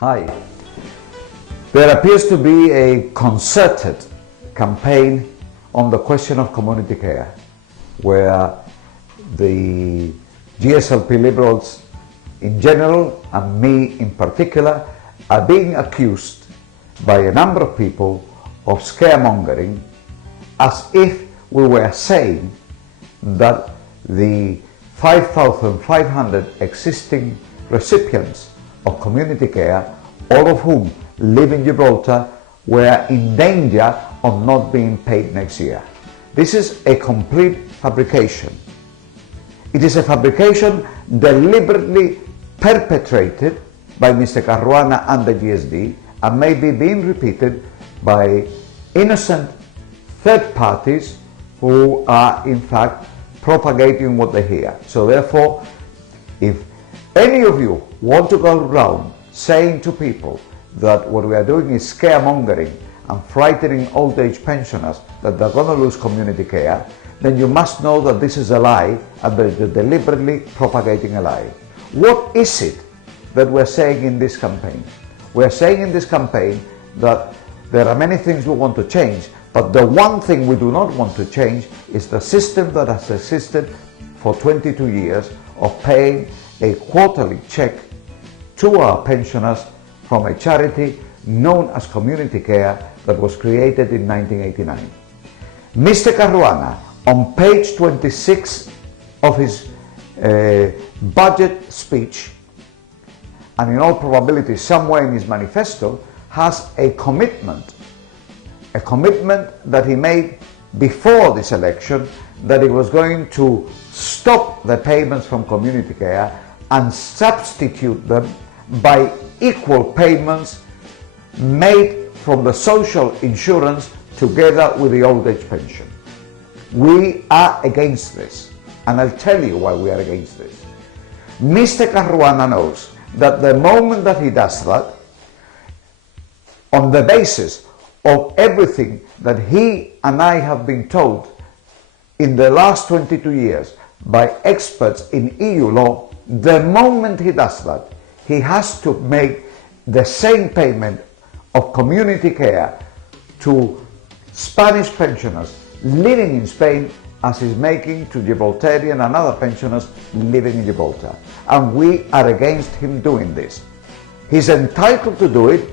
Hi. There appears to be a concerted campaign on the question of community care, where the GSLP Liberals in general, and me in particular, are being accused by a number of people of scaremongering, as if we were saying that the 5,500 existing recipients of community care, all of whom live in Gibraltar, were in danger of not being paid next year. This is a complete fabrication. It is a fabrication deliberately perpetrated by Mr. Caruana and the GSD, and may be being repeated by innocent third parties who are in fact propagating what they hear. So therefore, if any of you want to go around saying to people that what we are doing is scaremongering and frightening old age pensioners that they're going to lose community care, then you must know that this is a lie and that you're deliberately propagating a lie. What is it that we're saying in this campaign? We're saying in this campaign that there are many things we want to change, but the one thing we do not want to change is the system that has existed for 22 years of paying a quarterly check to our pensioners from a charity known as Community Care that was created in 1989. Mr. Caruana, on page 26 of his budget speech, and in all probability somewhere in his manifesto, has a commitment that he made before this election, that he was going to stop the payments from community care and substitute them by equal payments made from the social insurance together with the old age pension. We are against this, and I'll tell you why we are against this. Mr. Caruana knows that the moment that he does that, on the basis of everything that he and I have been told in the last 22 years by experts in EU law, the moment he does that, he has to make the same payment of community care to Spanish pensioners living in Spain as he's making to Gibraltarian and other pensioners living in Gibraltar. And we are against him doing this. He's entitled to do it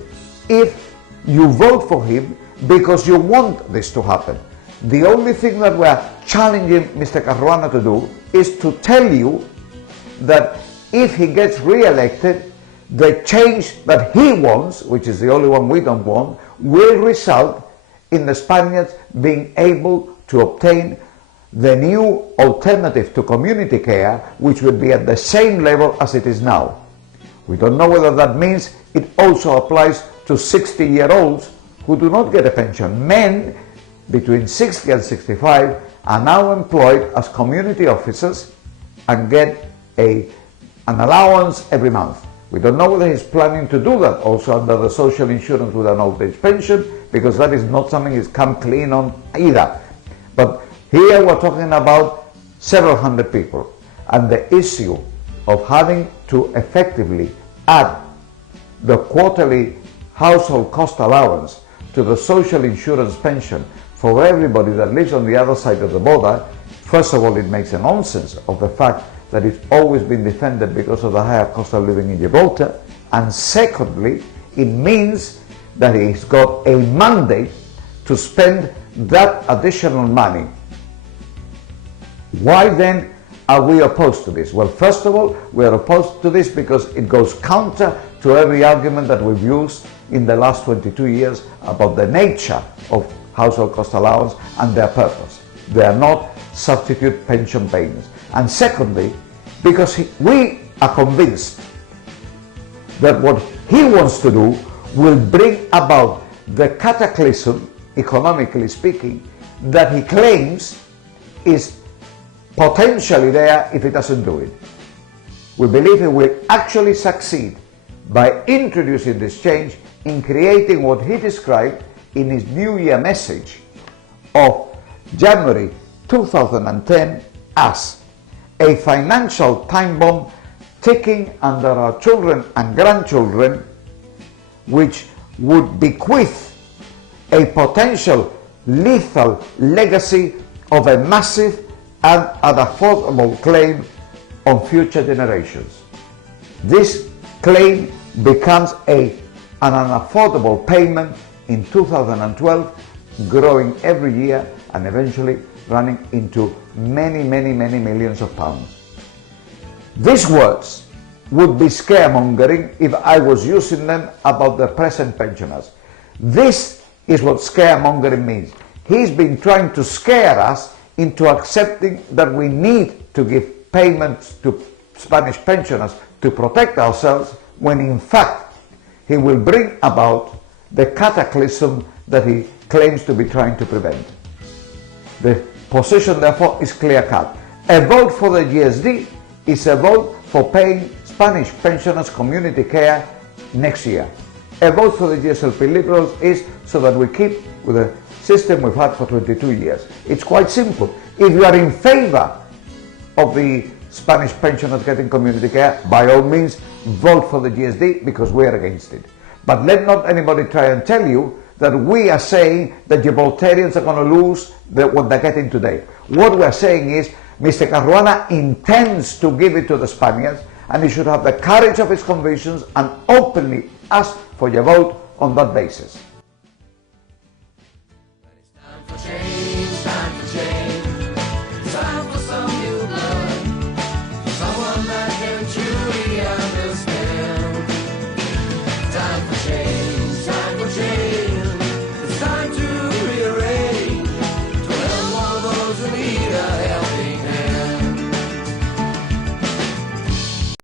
if you vote for him because you want this to happen. The only thing that we're challenging Mr. Caruana to do is to tell you that if he gets re-elected, the change that he wants, which is the only one we don't want, will result in the Spaniards being able to obtain the new alternative to community care, which will be at the same level as it is now. We don't know whether that means it also applies to 60-year-olds who do not get a pension. Men between 60 and 65 are now employed as community officers and get an allowance every month. We don't know whether he's planning to do that also under the social insurance with an old age pension, because that is not something he's come clean on either. But here we're talking about several hundred people, and the issue of having to effectively add the quarterly household cost allowance to the social insurance pension for everybody that lives on the other side of the border. First of all, it makes a nonsense of the fact that it's always been defended because of the higher cost of living in Gibraltar, and secondly, it means that he's got a mandate to spend that additional money. Why then are we opposed to this? Well, first of all, we are opposed to this because it goes counter to every argument that we've used in the last 22 years about the nature of household cost allowance and their purpose. They are not substitute pension payments. And secondly, because we are convinced that what he wants to do will bring about the cataclysm, economically speaking, that he claims is potentially there if he doesn't do it. We believe he will actually succeed by introducing this change in creating what he described in his New Year message of January 2010 as a financial time bomb ticking under our children and grandchildren which would bequeath a potential lethal legacy of a massive and unaffordable claim on future generations. This claim becomes an unaffordable payment in 2012, growing every year and eventually running into many millions of pounds. These words would be scaremongering if I was using them about the present pensioners. This is what scaremongering means. He's been trying to scare us into accepting that we need to give payments to Spanish pensioners to protect ourselves, when in fact he will bring about the cataclysm that he claims to be trying to prevent. The position therefore is clear-cut. A vote for the GSD is a vote for paying Spanish pensioners community care next year. A vote for the GSLP Liberals is so that we keep with the system we've had for 22 years. It's quite simple. If you are in favor of the Spanish pensioners getting community care, by all means vote for the GSD, because we are against it. But let not anybody try and tell you that we are saying that Gibraltarians are going to lose what they're getting today. What we are saying is Mr. Caruana intends to give it to the Spaniards, and he should have the courage of his convictions and openly ask for your vote on that basis.